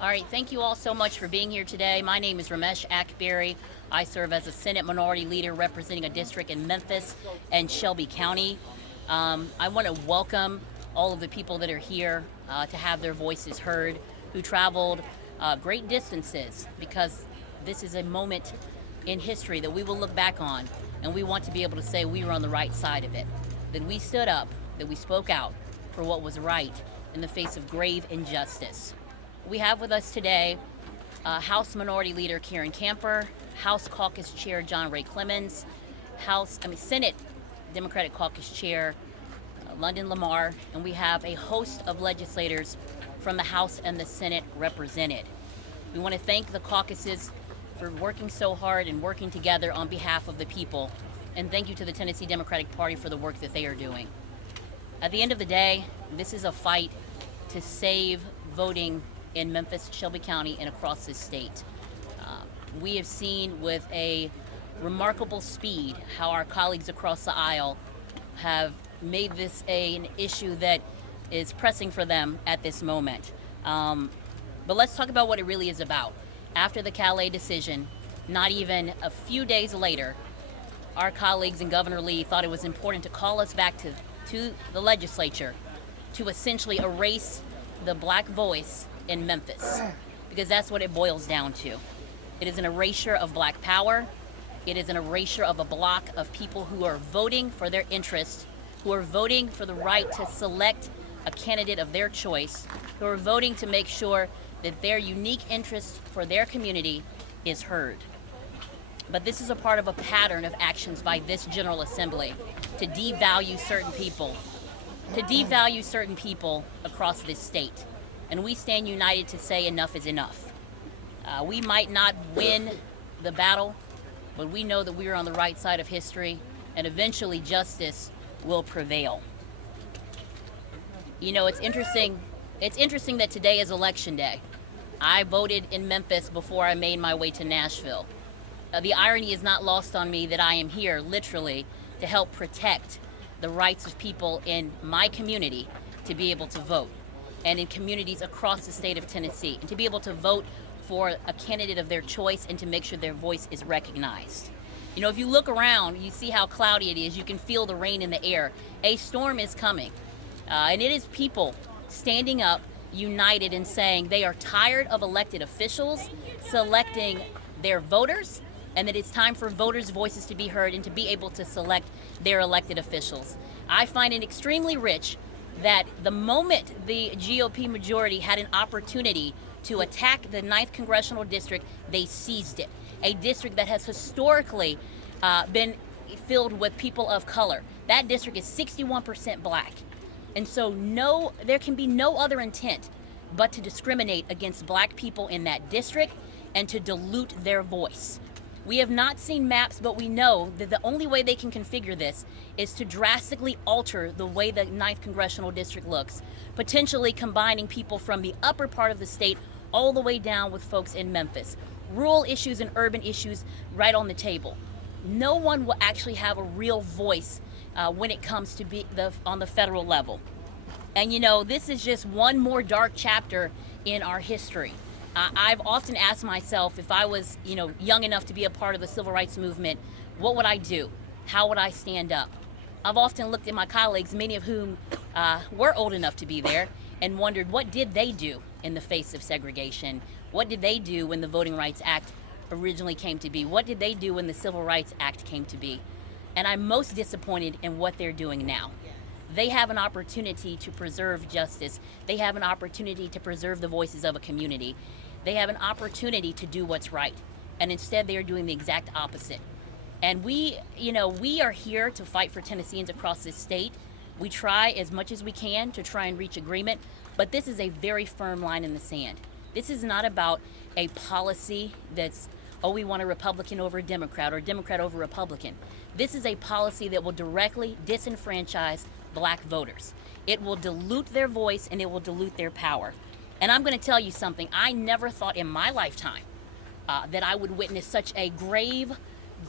All right, thank you all so much for being here today. My name is Ramesh Akberry. I serve as a Senate Minority Leader representing a district in Memphis and Shelby County. I want to welcome all of the people that are here to have their voices heard, who traveled great distances, because this is a moment in history that we will look back on, and we want to be able to say we were on the right side of it, that we stood up, that we spoke out for what was right in the face of grave injustice. We have with us today House Minority Leader Karen Camper, House Caucus Chair John Ray Clemens, Senate Democratic Caucus Chair London Lamar, and we have a host of legislators from the House and the Senate represented. We want to thank the caucuses for working so hard and working together on behalf of the people, and thank you to the Tennessee Democratic Party for the work that they are doing. At the end of the day, this is a fight to save voting in Memphis, Shelby County, and across this state. We have seen with a remarkable speed how our colleagues across the aisle have made this an issue that is pressing for them at this moment. But let's talk about what it really is about. After the Calais decision, not even a few days later, our colleagues and Governor Lee thought it was important to call us back to the legislature to essentially erase the black voice in Memphis, because that's what it boils down to. It is an erasure of black power. It is an erasure of a block of people who are voting for their interests, who are voting for the right to select a candidate of their choice, who are voting to make sure that their unique interest for their community is heard. But this is a part of a pattern of actions by this General Assembly to devalue certain people, across this state. And we stand united to say enough is enough. We might not win the battle, but we know that we are on the right side of history, and eventually justice will prevail. You know, it's interesting that today is election day. I voted in Memphis before I made my way to Nashville. The irony is not lost on me that I am here literally to help protect the rights of people in my community to be able to vote, and in communities across the state of Tennessee, and to be able to vote for a candidate of their choice and to make sure their voice is recognized. You know, if you look around, you see how cloudy it is. You can feel the rain in the air. A storm is coming, and it is people standing up, united, and saying they are tired of elected officials selecting their voters, and that it's time for voters' voices to be heard and to be able to select their elected officials. I find it extremely rich that the moment the GOP majority had an opportunity to attack the 9th Congressional District, they seized it. A district that has historically been filled with people of color. That district is 61% black. And so there can be no other intent but to discriminate against black people in that district and to dilute their voice. We have not seen maps, but we know that the only way they can configure this is to drastically alter the way the 9th Congressional District looks, potentially combining people from the upper part of the state all the way down with folks in Memphis. Rural issues and urban issues right on the table. No one will actually have a real voice when it comes to on the federal level. And you know, this is just one more dark chapter in our history. I've often asked myself, if I was, young enough to be a part of the civil rights movement, what would I do? How would I stand up? I've often looked at my colleagues, many of whom were old enough to be there, and wondered, what did they do in the face of segregation? What did they do when the Voting Rights Act originally came to be? What did they do when the Civil Rights Act came to be? And I'm most disappointed in what they're doing now. They have an opportunity to preserve justice. They have an opportunity to preserve the voices of a community. They have an opportunity to do what's right. And instead they are doing the exact opposite. And we are here to fight for Tennesseans across this state. We try as much as we can to try and reach agreement, but this is a very firm line in the sand. This is not about a policy that's, we want a Republican over a Democrat or a Democrat over a Republican. This is a policy that will directly disenfranchise black voters. It will dilute their voice and it will dilute their power. And I'm going to tell you something. I never thought in my lifetime that I would witness such a grave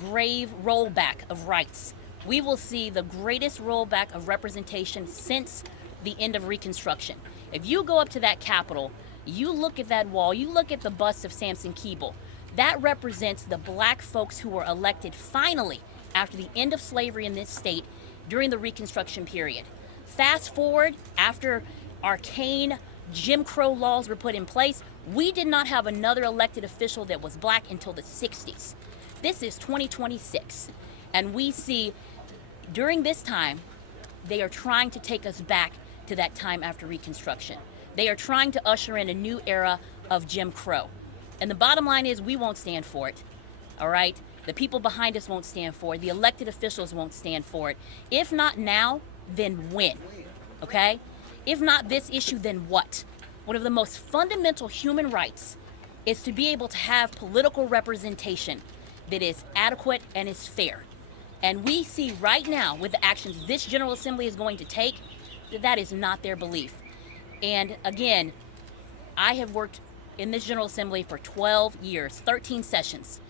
rollback of rights. We will see the greatest rollback of representation since the end of Reconstruction. If you go up to that Capitol, You look at that wall, you look at the bust of Samson Keeble. That represents the black folks who were elected finally after the end of slavery in this state during the Reconstruction period. Fast forward, after arcane Jim Crow laws were put in place, we did not have another elected official that was black until the 60s. This is 2026, and we see during this time, they are trying to take us back to that time after Reconstruction. They are trying to usher in a new era of Jim Crow. And the bottom line is we won't stand for it, all right? The people behind us won't stand for it. The elected officials won't stand for it. If not now, then when, okay? If not this issue, then what? One of the most fundamental human rights is to be able to have political representation that is adequate and is fair. And we see right now with the actions this General Assembly is going to take, that that is not their belief. And again, I have worked in this General Assembly for 12 years, 13 sessions,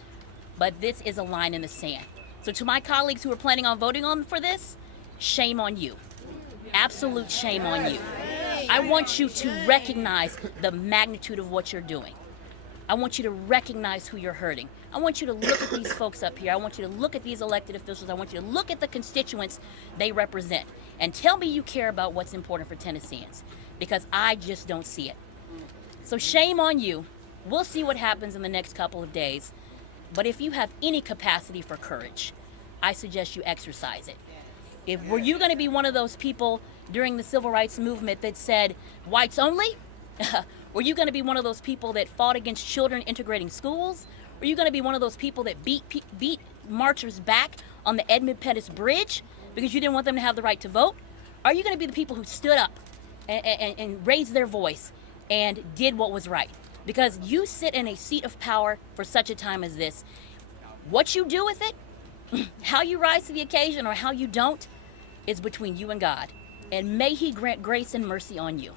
but this is a line in the sand. So to my colleagues who are planning on voting for this, shame on you. Absolute shame on you. I want you to recognize the magnitude of what you're doing. I want you to recognize who you're hurting. I want you to look at these folks up here. I want you to look at these elected officials. I want you to look at the constituents they represent and tell me you care about what's important for Tennesseans, because I just don't see it. So shame on you. We'll see what happens in the next couple of days. But if you have any capacity for courage, I suggest you exercise it. Were you going to be one of those people during the civil rights movement that said whites only? Were you going to be one of those people that fought against children integrating schools? Were you going to be one of those people that beat marchers back on the Edmund Pettus Bridge because you didn't want them to have the right to vote? Are you going to be the people who stood up and raised their voice and did what was right? Because you sit in a seat of power for such a time as this. What you do with it, how you rise to the occasion or how you don't, is between you and God. And may He grant grace and mercy on you.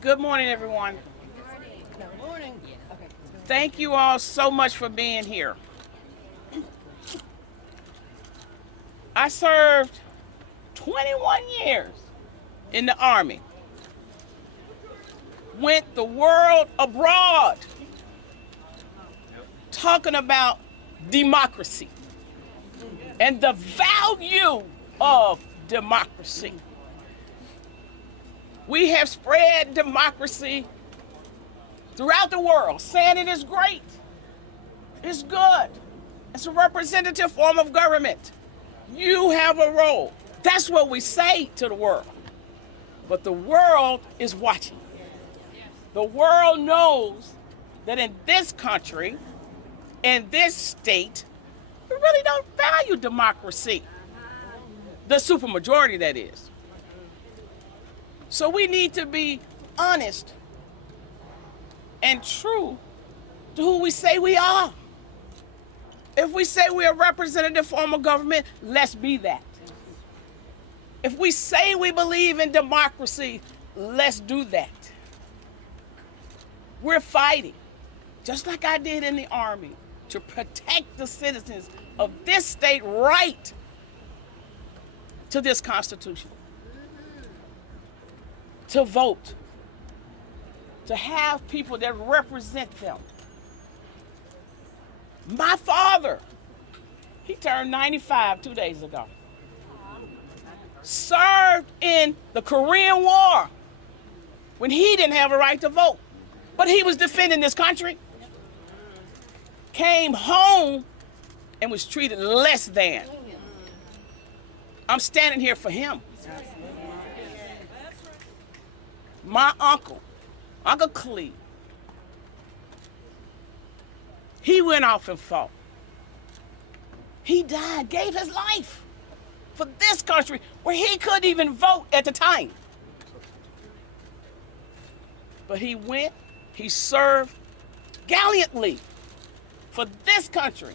Good morning, everyone. Good morning. Thank you all so much for being here. I served 21 years in the Army. Went the world abroad talking about democracy and the value of democracy. We have spread democracy throughout the world, saying it is great, it's good, it's a representative form of government. You have a role. That's what we say to the world. But the world is watching. The world knows that in this country, in this state, we really don't value democracy. The supermajority, that is. So we need to be honest and true to who we say we are. If we say we're a representative form of government, let's be that. If we say we believe in democracy, let's do that. We're fighting, just like I did in the Army, to protect the citizens of this state right to this Constitution. To vote, to have people that represent them. My father, he turned 95 2 days ago. Served in the Korean War when he didn't have a right to vote, but he was defending this country. Came home and was treated less than. I'm standing here for him. My uncle, Uncle Cleve, he went off and fought. He died, gave his life for this country where he couldn't even vote at the time. But he went, he served gallantly for this country.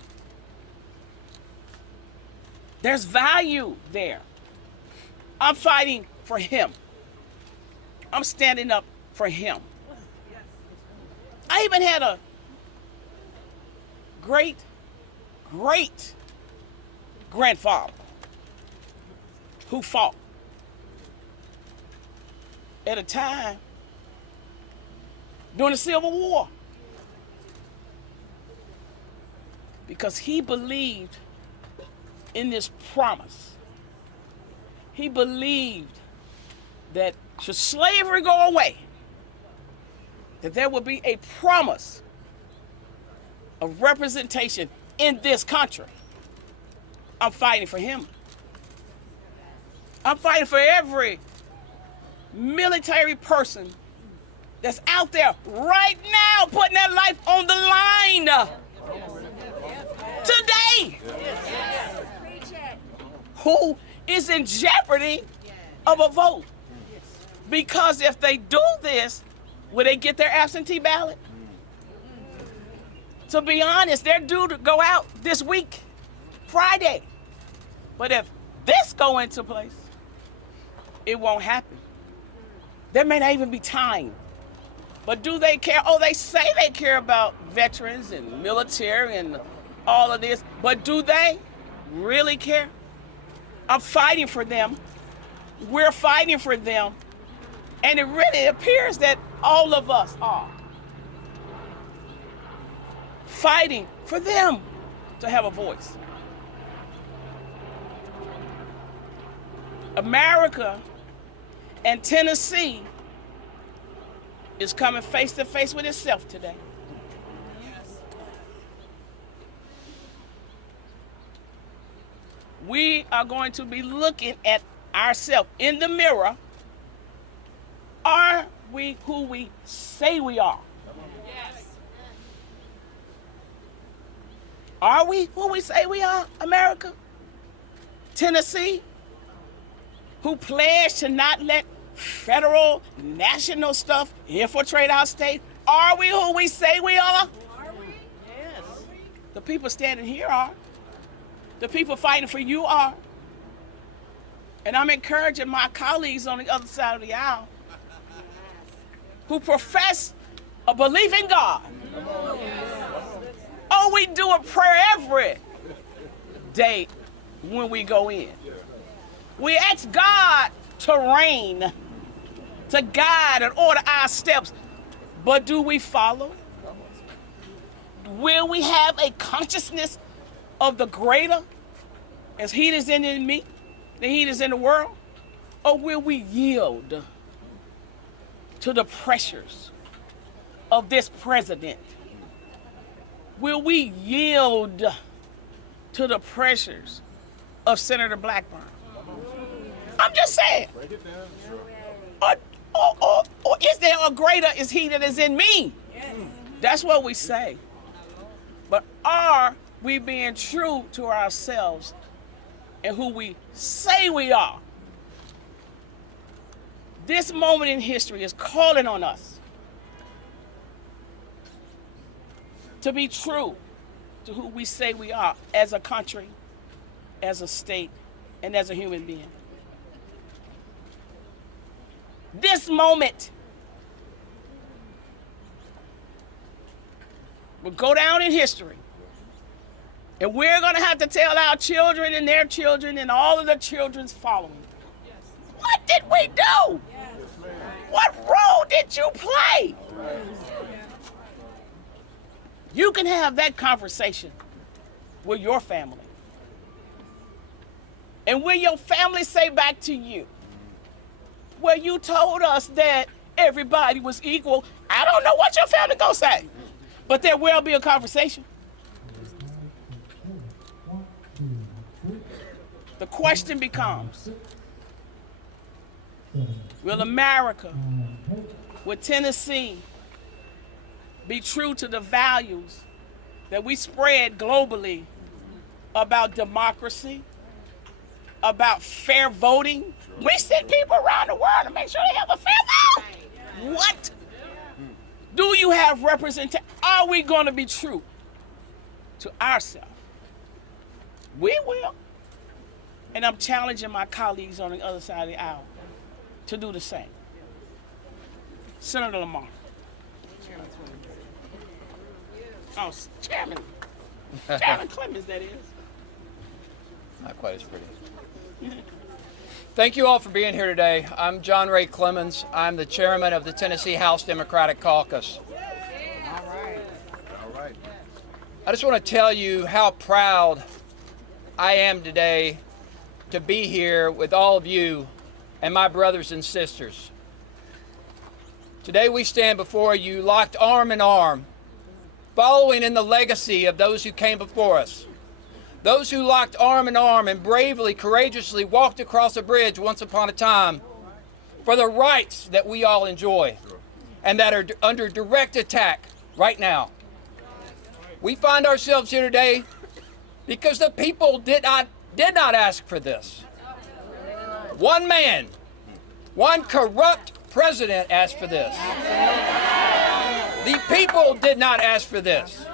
There's value there. I'm fighting for him. I'm standing up for him. I even had great grandfather who fought at a time during the Civil War because he believed in this promise. He believed that should slavery go away, that there would be a promise of representation in this country. I'm fighting for him. I'm fighting for every military person that's out there right now putting their life on the line today. Who is in jeopardy of a vote? Because if they do this, will they get their absentee ballot? To be honest, they're due to go out this week, Friday. But if this go into place, it won't happen. There may not even be time. But do they care? Oh, they say they care about veterans and military and all of this, but do they really care? I'm fighting for them. We're fighting for them. And it really appears that all of us are fighting for them to have a voice. America and Tennessee is coming face to face with itself today. We are going to be looking at ourselves in the mirror. Are we who we say we are? Yes. Are we who we say we are, America? Tennessee, who pledged to not let federal, national stuff infiltrate our state? Are we who we say we are? Are we? Yes. The people standing here are. The people fighting for you are. And I'm encouraging my colleagues on the other side of the aisle who profess a belief in God. Oh, we do a prayer every day when we go in. We ask God to reign, to guide and order our steps. But do we follow? Will we have a consciousness of the greater as he is in me, the he is in the world? Or will we yield to the pressures of this president? Will we yield to the pressures of Senator Blackburn? I'm just saying. Or is there a greater is he that is in me? That's what we say. But are we being true to ourselves and who we say we are? This moment in history is calling on us to be true to who we say we are as a country, as a state, and as a human being. This moment will go down in history. And we're going to have to tell our children and their children and all of the children's following. Yes. What did we do? Yes. What role did you play? Yes. You can have that conversation with your family. And will your family say back to you, well, you told us that everybody was equal. I don't know what your family gonna say, but there will be a conversation. The question becomes, will America, will Tennessee be true to the values that we spread globally about democracy, about fair voting? We send people around the world to make sure they have a fair vote. What? Do you have representation? Are we going to be true to ourselves? We will. And I'm challenging my colleagues on the other side of the aisle to do the same. Senator Lamar. Oh, Chairman. Chairman Clemens, that is. Not quite as pretty. Thank you all for being here today. I'm John Ray Clemens. I'm the chairman of the Tennessee House Democratic Caucus. All right. I just want to tell you how proud I am today to be here with all of you and my brothers and sisters. Today we stand before you locked arm in arm, following in the legacy of those who came before us. Those who locked arm in arm and bravely, courageously walked across a bridge once upon a time for the rights that we all enjoy and that are under direct attack right now. We find ourselves here today because the people did not ask for this. One man, one corrupt president asked for this. The people did not ask for this.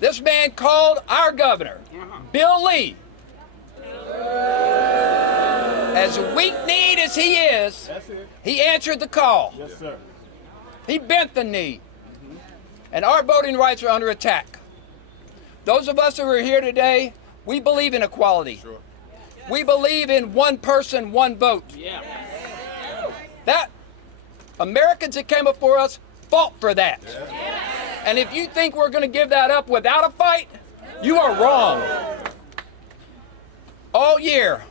This man called our governor, Bill Lee, as weak-kneed as he is, he answered the call. Yes, sir. He bent the knee. And our voting rights are under attack. Those of us who are here today, we believe in equality. Sure. We believe in one person, one vote. Yeah. That Americans that came before us fought for that. Yeah. And if you think we're going to give that up without a fight, you are wrong. All year,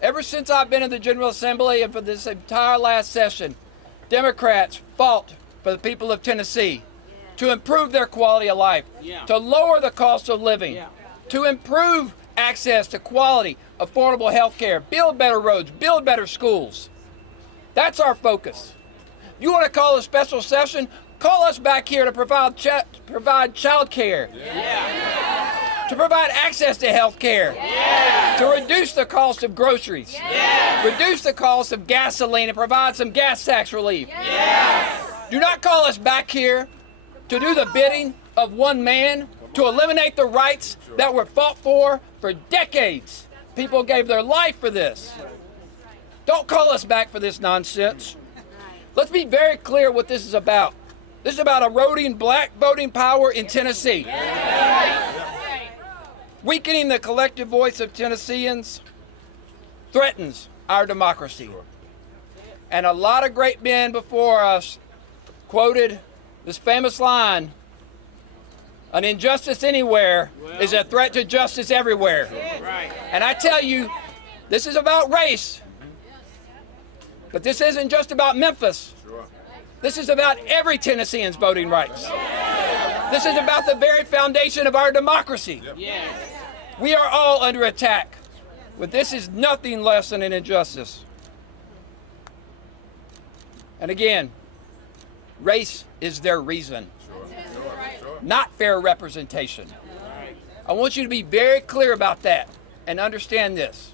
ever since I've been in the General Assembly and for this entire last session, Democrats fought for the people of Tennessee to improve their quality of life, to lower the cost of living, to improve access to quality, affordable health care, build better roads, build better schools. That's our focus. You want to call a special session? Call us back here to provide child care, to provide access to health care, to reduce the cost of groceries, reduce the cost of gasoline, and provide some gas tax relief. Do not call us back here to do the bidding of one man, to eliminate the rights that were fought for decades. People gave their life for this. Don't call us back for this nonsense. Let's be very clear what this is about. This is about eroding black voting power in Tennessee. Weakening the collective voice of Tennesseans threatens our democracy. And a lot of great men before us quoted this famous line, "An injustice anywhere is a threat to justice everywhere." And I tell you, this is about race. But this isn't just about Memphis. This is about every Tennessean's voting rights. This is about the very foundation of our democracy. We are all under attack, but this is nothing less than an injustice. And again, race is their reason, not fair representation. I want you to be very clear about that and understand this.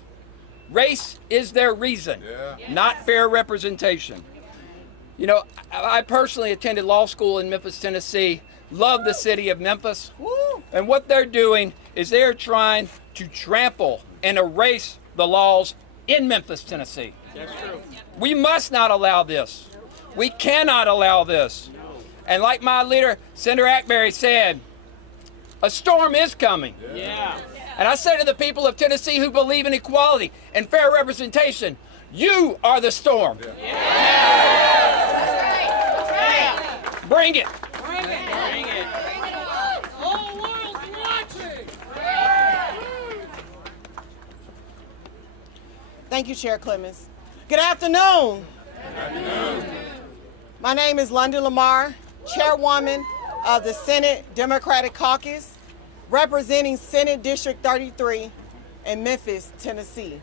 Race is their reason, not fair representation. You know, I personally attended law school in Memphis, Tennessee, love the city of Memphis. And what they're doing is they're trying to trample and erase the laws in Memphis, Tennessee. That's true. We must not allow this. We cannot allow this. And like my leader, Senator Ackberry, said, a storm is coming. Yeah. And I say to the people of Tennessee who believe in equality and fair representation, you are the storm. Bring it. Bring it. Whole world's watching. Thank you, Chair Clemens. Good afternoon. My name is London Lamar, Chairwoman of the Senate Democratic Caucus, representing Senate District 33 in Memphis, Tennessee.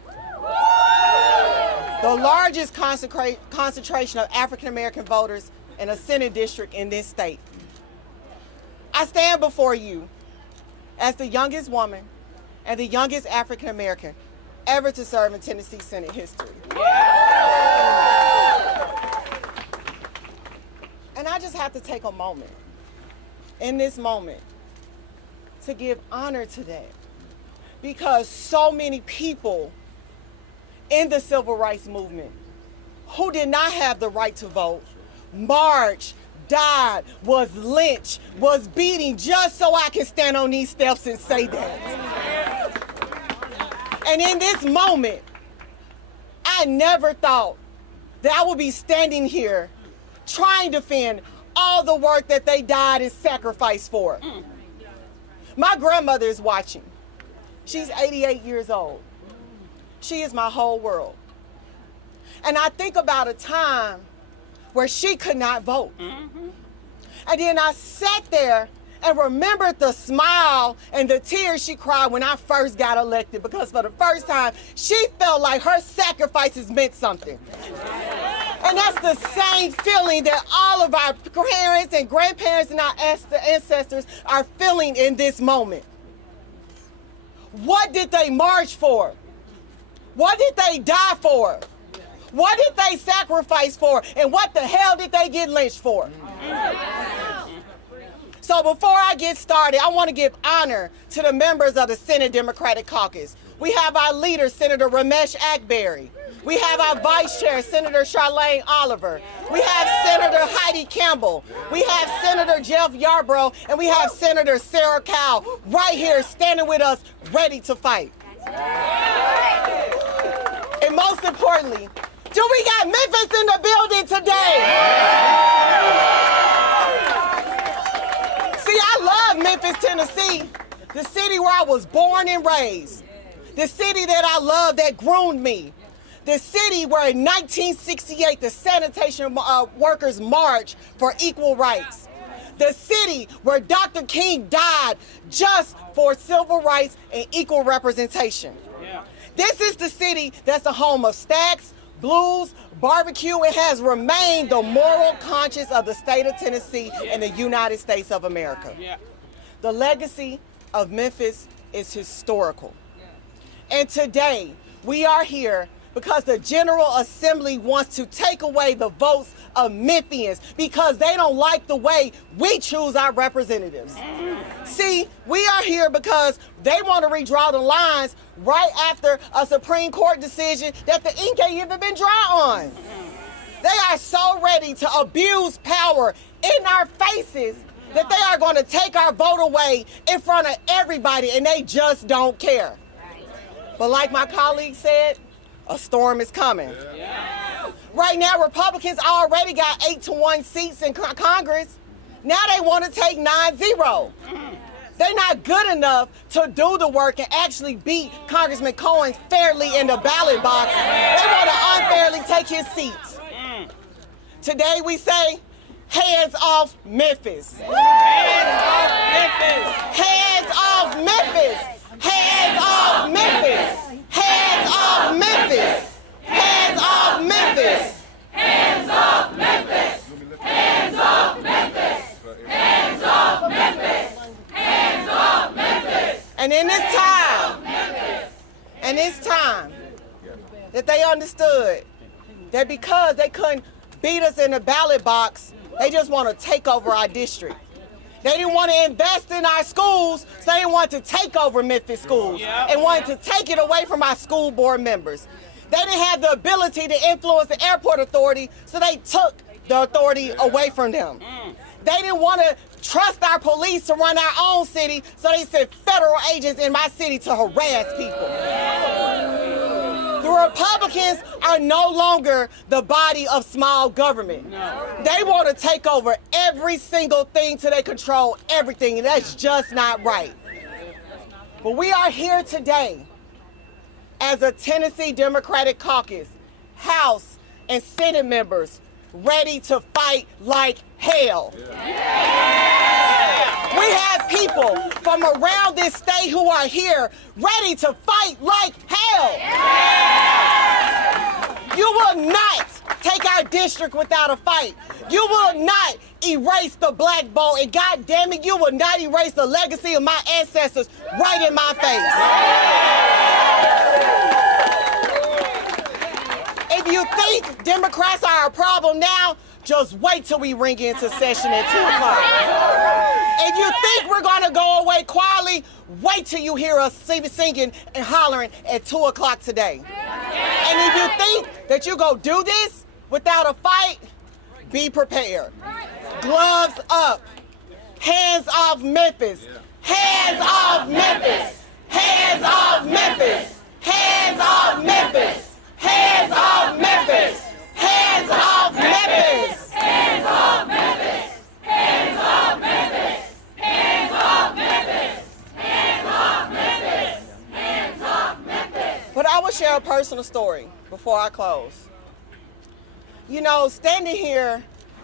The largest concentration of African American voters in a Senate district in this state. I stand before you as the youngest woman and the youngest African American ever to serve in Tennessee Senate history. And I just have to take a moment, in this moment, to give honor to that. Because so many people in the civil rights movement who did not have the right to vote marched, died, was lynched, was beaten just so I can stand on these steps and say that. And in this moment, I never thought that I would be standing here trying to defend all the work that they died and sacrificed for. My grandmother is watching. She's 88 years old. She is my whole world. And I think about a time where she could not vote. And then I sat there and remembered the smile and the tears she cried when I first got elected, because for the first time, she felt like her sacrifices meant something. And that's the same feeling that all of our parents and grandparents and our ancestors are feeling in this moment. What did they march for? What did they die for? What did they sacrifice for? And what the hell did they get lynched for? So before I get started, I want to give honor to the members of the Senate Democratic Caucus. We have our leader, Senator Ramesh Akbari. We have our vice chair, Senator Charlene Oliver. We have Senator Heidi Campbell. We have Senator Jeff Yarbrough. And we have Senator Sarah Cowell right here standing with us, ready to fight. And most importantly, do we got Memphis in the building today? See, I love Memphis, Tennessee, the city where I was born and raised, the city that I love that groomed me, the city where in 1968 the sanitation workers marched for equal rights, the city where Dr. King died just for civil rights and equal representation. This is the city that's the home of Stacks, Blues, barbecue. It has remained the moral conscience of the state of Tennessee and the United States of America. The legacy of Memphis is historical. And today, we are here because the General Assembly wants to take away the votes of Memphians because they don't like the way we choose our representatives. See, we are here because they want to redraw the lines right after a Supreme Court decision that the ink ain't even been dry on. They are so ready to abuse power in our faces that they are going to take our vote away in front of everybody, and they just don't care. But like my colleague said, a storm is coming. Right now, Republicans already got 8-1 seats in Congress. Now they want to take 9-0. They're not good enough to do the work and actually beat Congressman Cohen fairly in the ballot box. They want to unfairly take his seats. Today we say, hands off Memphis. Hands off Memphis. Hands off Memphis. Hands off Memphis. Hands off Memphis. Hands off Memphis. Hands off Memphis. Hands off Memphis. Hands off Memphis. Hands off Memphis. And in this time, that they understood that because they couldn't beat us in the ballot box, they just want to take over our district. They didn't want to invest in our schools, so they wanted to take over Memphis schools and wanted to take it away from our school board members. They didn't have the ability to influence the airport authority, so they took the authority away from them. They didn't want to trust our police to run our own city, so they sent federal agents in my city to harass people. The Republicans are no longer the body of small government. They want to take over every single thing till they control everything, and that's just not right. But we are here today as a Tennessee Democratic Caucus, House and Senate members, ready to fight like hell. We have people from around this state who are here ready to fight like hell. You will not take our district without a fight. You will not erase the black vote, and God damn it, you will not erase the legacy of my ancestors right in my face. If you think Democrats are a problem now, just wait till we ring into session at 2 o'clock. If you think we're going to go away quietly, wait till you hear us singing and hollering at 2 o'clock today. And if you think that you're going to do this without a fight, be prepared. Gloves up. Hands off Memphis. Hands off Memphis. Hands off Memphis. Hands off Memphis. Hands off Memphis. Hands off Memphis. Hands off Memphis! Hands off Memphis! Hands off Memphis! Hands off Memphis! Hands off Memphis! But I will share a personal story before I close. You know, standing here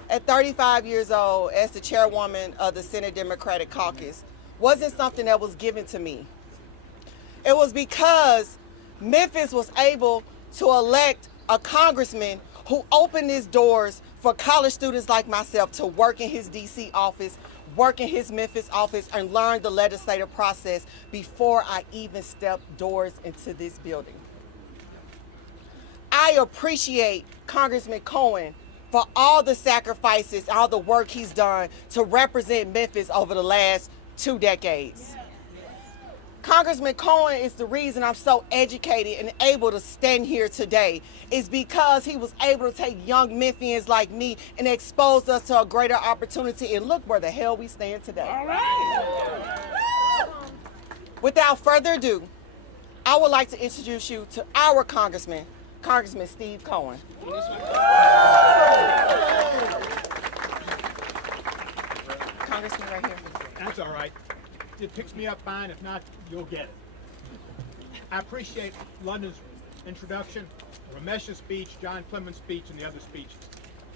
at 35 years old as the chairwoman of the Senate Democratic Caucus wasn't something that was given to me. It was because Memphis was able to elect a congressman who opened his doors for college students like myself to work in his DC office, work in his Memphis office, and learn the legislative process before I even stepped doors into this building. I appreciate Congressman Cohen for all the sacrifices, all the work he's done to represent Memphis over the last 2 decades. Congressman Cohen is the reason I'm so educated and able to stand here today, is because he was able to take young Memphians like me and expose us to a greater opportunity, and look where the hell we stand today. All right. Without further ado, I would like to introduce you to our Congressman, Congressman Steve Cohen. Congressman right here. That's all right. It picks me up fine. If not, you'll get it. I appreciate London's introduction, Ramesh's speech, John Clement's speech, and the other speeches.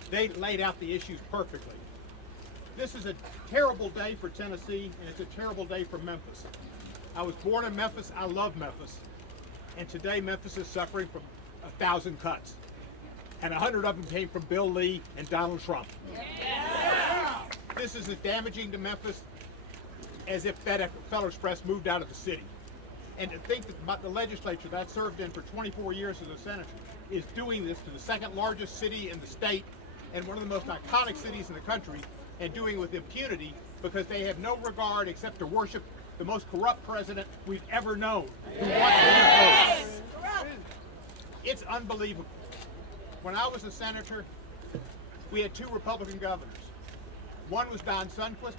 They laid out the issues perfectly. This is a terrible day for Tennessee, and it's a terrible day for Memphis. I was born in Memphis. I love Memphis. And today, Memphis is suffering from 1,000 cuts. And 100 of them came from Bill Lee and Donald Trump. Yeah. This is as damaging to Memphis as if Feller Express moved out of the city. And to think that the legislature that I served in for 24 years as a senator is doing this to the second largest city in the state and one of the most iconic cities in the country, and doing it with impunity because they have no regard except to worship the most corrupt president we've ever known. Who wants to impose. It's unbelievable. When I was a senator, we had 2 Republican governors. One was Don Sundquist.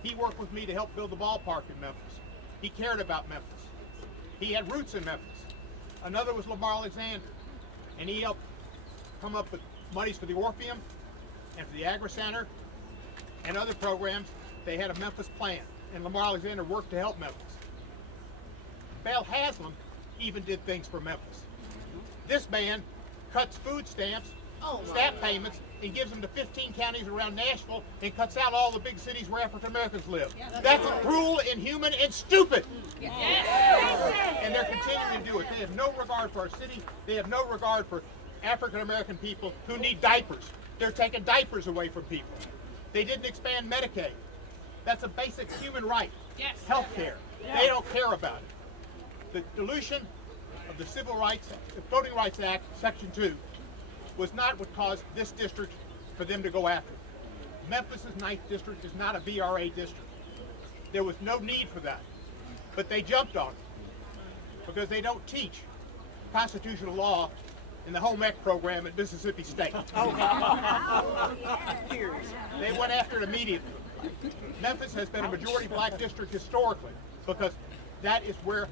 He worked with me to help build the ballpark in Memphis. He cared about Memphis. He had roots in Memphis. Another was Lamar Alexander, and he helped come up with monies for the Orpheum and for the Agri Center and other programs. They had a Memphis plan, and Lamar Alexander worked to help Memphis. Bell Haslam even did things for Memphis. This man cuts food stamps, SNAP payments, and gives them to 15 counties around Nashville, and cuts out all the big cities where African Americans live. That's cruel, inhuman, and stupid. And they're continuing to do it. They have no regard for our city. They have no regard for African American people who need diapers. They're taking diapers away from people. They didn't expand Medicaid. That's a basic human right. Health care. They don't care about it. The dilution of the Civil Rights, the Voting Rights Act, Section 2, was not what caused this district for them to go after. Memphis's 9th district is not a VRA district. There was no need for that. But they jumped on it because they don't teach constitutional law in the home ec program at Mississippi State. They went after it immediately. Memphis has been a majority black district historically because that is where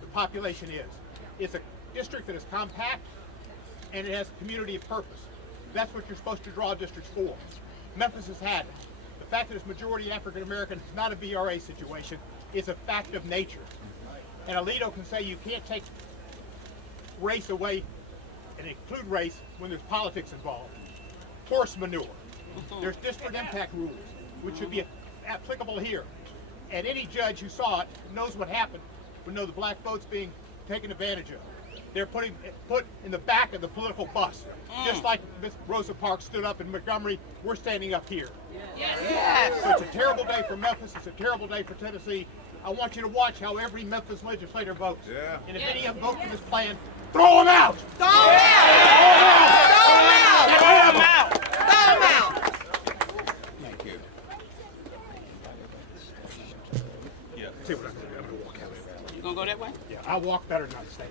the population is. It's a district that is compact and it has a community of purpose. That's what you're supposed to draw districts for. Memphis has had it. The fact that it's majority African American is not a VRA situation. It's a fact of nature. And Alito can say you can't take race away and include race when there's politics involved. Horse manure. There's disparate impact rules, which should be applicable here. And any judge who saw it knows what happened would know the black vote's being taken advantage of. They're put in the back of the political bus. Just like Miss Rosa Parks stood up in Montgomery, we're standing up here. So it's a terrible day for Memphis. It's a terrible day for Tennessee. I want you to watch how every Memphis legislator votes. And if any of them vote for this plan, throw them out! Throw them out! Throw them out! Throw them out! Thank you. Yeah. See what I'm going to walk out. You gonna go that way? Yeah, I'll walk better than I stand.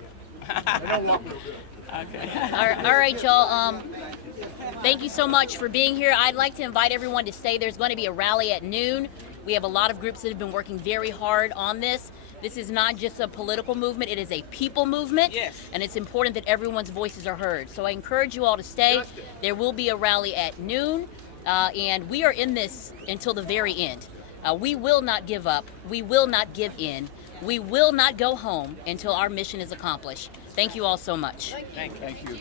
They don't walk real good. Okay. All right, y'all. Thank you so much for being here. I'd like to invite everyone to stay. There's going to be a rally at noon. We have a lot of groups that have been working very hard on this. This is not just a political movement, it is a people movement. Yes. And it's important that everyone's voices are heard. So I encourage you all to stay. There will be a rally at noon, and we are in this until the very end. We will not give up. We will not give in. We will not go home until our mission is accomplished. Thank you all so much. Thank you.